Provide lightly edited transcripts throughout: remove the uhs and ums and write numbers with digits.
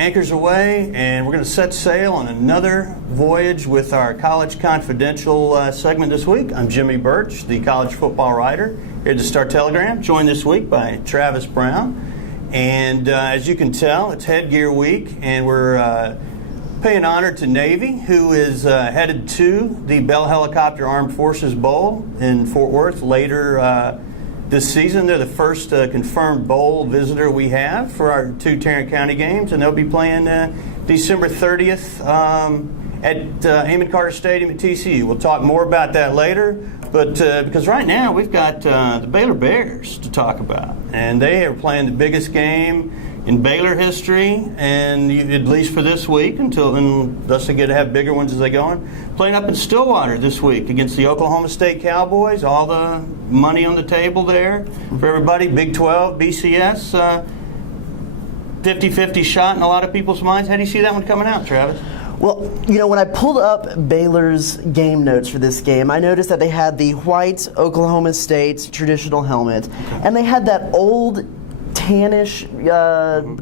anchors away, and we're going to set sail on another voyage with our College Confidential segment this week. I'm Jimmy Burch, the college football writer here at the Star-Telegram, joined this week by Travis Brown. And as you can tell, it's Headgear Week, and we're paying honor to Navy, who is headed to the Bell Helicopter Armed Forces Bowl in Fort Worth later this season. They're the first confirmed bowl visitor we have for our 2 Tarrant County games, and they'll be playing December 30th at Amon Carter Stadium at TCU. We'll talk more about that later, but because right now we've got the Baylor Bears to talk about, and they are playing the biggest game in Baylor history, and at least for this week, unless they get to have bigger ones as they go on, playing up in Stillwater this week against the Oklahoma State Cowboys. All the money on the table there for everybody. Big 12, BCS, 50-50 shot in a lot of people's minds. How do you see that one coming out, Travis? Well, you know, when I pulled up Baylor's game notes for this game, I noticed that they had the white Oklahoma State traditional helmet, and they had that old tannish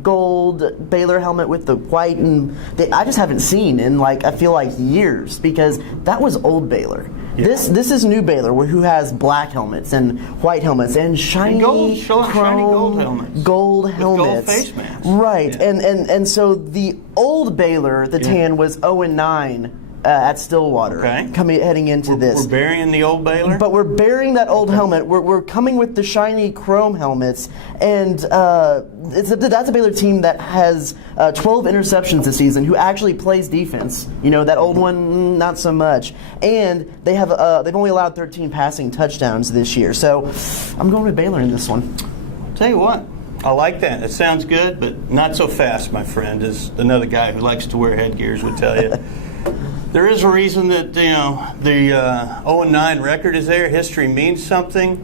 gold Baylor helmet with the white, and I just haven't seen in I feel like years, because that was old Baylor. Yeah. This is new Baylor, who has black helmets and white helmets and shiny gold helmets. Gold gold face masks. Right, yeah. and so the old Baylor, the tan was 0-9. At Stillwater, heading into this. We're burying the old Baylor? But we're burying that old helmet. We're coming with the shiny chrome helmets, and that's a Baylor team that has 12 interceptions this season, who actually plays defense. You know, that old one, not so much. And they've only allowed 13 passing touchdowns this year. So I'm going with Baylor in this one. Tell you what, I like that. It sounds good, but not so fast, my friend, as another guy who likes to wear headgears would tell you. There is a reason that, the 0-9 record is there. History means something.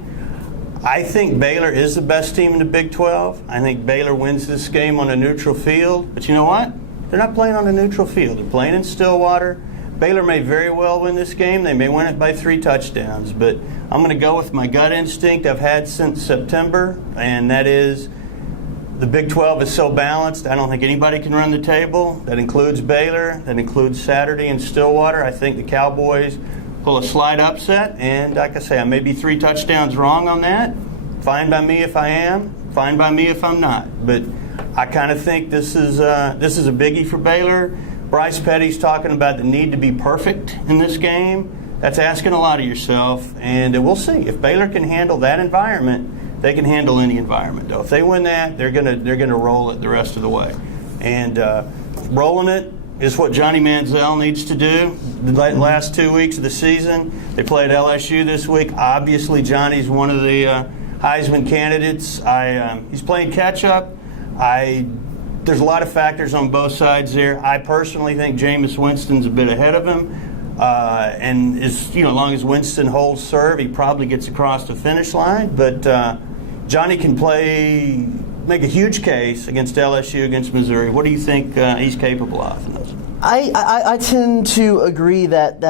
I think Baylor is the best team in the Big 12. I think Baylor wins this game on a neutral field. But you know what? They're not playing on a neutral field. They're playing in Stillwater. Baylor may very well win this game. They may win it by 3 touchdowns. But I'm going to go with my gut instinct I've had since September, and that is the Big 12 is so balanced, I don't think anybody can run the table. That includes Baylor. That includes Saturday in Stillwater. I think the Cowboys pull a slight upset. And like I say, I may be 3 touchdowns wrong on that. Fine by me if I am. Fine by me if I'm not. But I kind of think this is a biggie for Baylor. Bryce Petty's talking about the need to be perfect in this game. That's asking a lot of yourself. And we'll see. If Baylor can handle that environment, they can handle any environment, though. If they win that, they're gonna roll it the rest of the way. And rolling it is what Johnny Manziel needs to do. The last 2 weeks of the season, they played LSU this week. Obviously, Johnny's one of the Heisman candidates. He's playing catch-up. There's a lot of factors on both sides there. I personally think Jameis Winston's a bit ahead of him. And as long as Winston holds serve, he probably gets across the finish line. But Johnny can make a huge case against LSU, against Missouri. What do you think he's capable of in those? I tend to agree that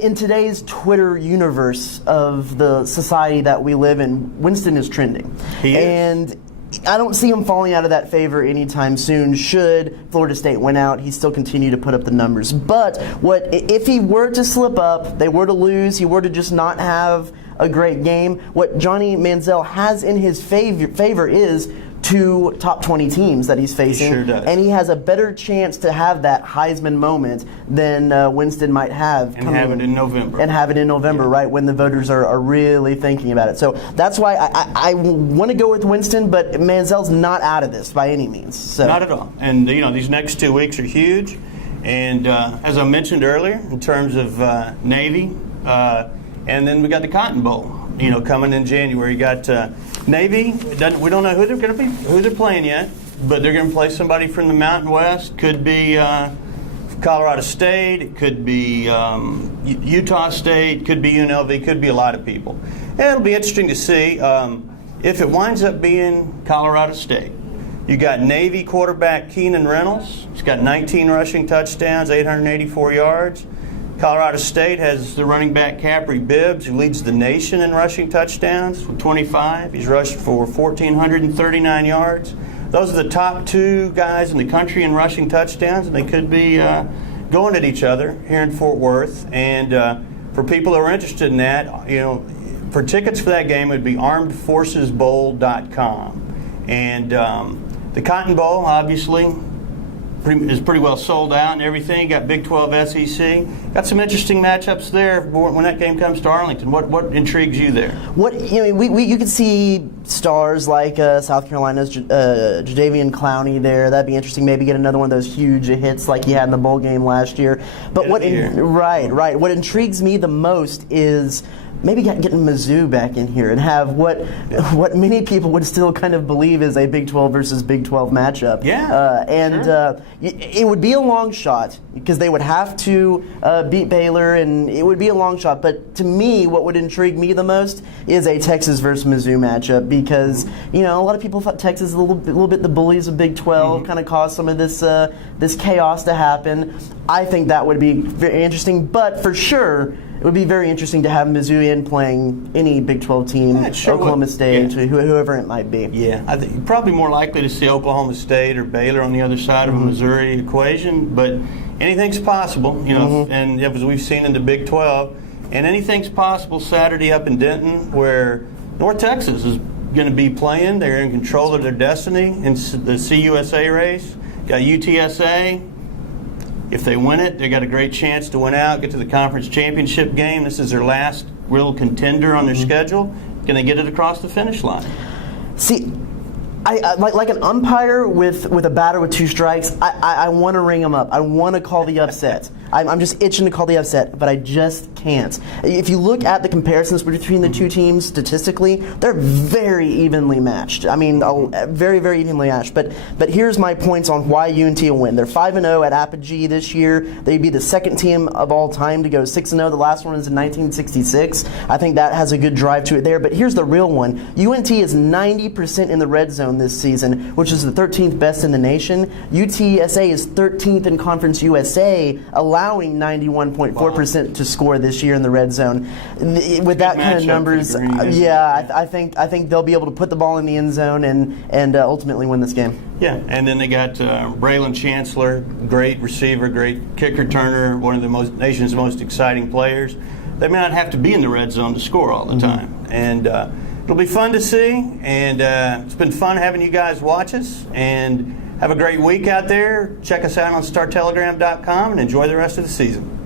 in today's Twitter universe of the society that we live in, Winston is trending. He is. And I don't see him falling out of that favor anytime soon. Should Florida State win out, he still continue to put up the numbers. But if he were to slip up, they were to lose, he were to just not have a great game, what Johnny Manziel has in his favor is 2 top 20 teams that he's facing. He sure does. And he has a better chance to have that Heisman moment than Winston might have. And have it in November. Yeah. Right, when the voters are really thinking about it. So that's why I want to go with Winston, but Manziel's not out of this by any means. So. Not at all. And, these next 2 weeks are huge. And as I mentioned earlier, in terms of Navy, and then we got the Cotton Bowl, coming in January. You got Navy. We don't know who they're playing yet, but they're going to play somebody from the Mountain West. Could be Colorado State. It could be Utah State. Could be UNLV. Could be a lot of people. And it'll be interesting to see if it winds up being Colorado State. You got Navy quarterback Keenan Reynolds. He's got 19 rushing touchdowns, 884 yards. Colorado State has the running back Capri Bibbs, who leads the nation in rushing touchdowns with 25. He's rushed for 1,439 yards. those are the top 2 guys in the country in rushing touchdowns, and they could be going at each other here in Fort Worth. And for people who are interested in that, for tickets for that game, it would be armedforcesbowl.com. And the Cotton Bowl, obviously, is pretty well sold out and everything. You got Big 12 SEC. Got some interesting matchups there when that game comes to Arlington. What intrigues you there? You could see stars like South Carolina's Jadeveon Clowney there. That'd be interesting. Maybe get another one of those huge hits like he had in the bowl game last year. But what intrigues me the most is maybe getting Mizzou back in here and have what many people would still kind of believe is a Big 12 versus Big 12 matchup. Yeah, it would be a long shot because they would have to beat Baylor, and it would be a long shot. But to me, what would intrigue me the most is a Texas versus Mizzou matchup because a lot of people thought Texas is a little bit the bullies of Big 12, kind of caused some of this chaos to happen. I think that would be very interesting, but for sure, it would be very interesting to have Mizzou in playing any Big 12 team, Oklahoma State, whoever it might be. Yeah, I think you're probably more likely to see Oklahoma State or Baylor on the other side of a Missouri equation, but anything's possible, and as we've seen in the Big 12, and anything's possible Saturday up in Denton where North Texas is going to be playing. They're in control of their destiny in the CUSA race. Got UTSA. If they win it, they got a great chance to win out, get to the conference championship game. This is their last real contender on their schedule. Can they get it across the finish line? See, I like an umpire with a batter with 2 strikes. I want to ring them up. I want to call the upset. I'm just itching to call the upset, but I just can't. If you look at the comparisons between the 2 teams statistically, they're very evenly matched. I mean, very, very evenly matched. But here's my points on why UNT will win. They're 5-0 at Apogee this year. They'd be the second team of all time to go 6-0. The last one was in 1966. I think that has a good drive to it there. But here's the real one. UNT is 90% in the red zone this season, which is the 13th best in the nation. UTSA is 13th in Conference USA, allowing 91.4% to score this year in the red zone. With that kind of numbers, I think they'll be able to put the ball in the end zone and ultimately win this game. Yeah, and then they got Braylon Chancellor, great receiver, great kick returner, one of the nation's most exciting players. They may not have to be in the red zone to score all the time, and it'll be fun to see. And it's been fun having you guys watch us. And have a great week out there. Check us out on StarTelegram.com and enjoy the rest of the season.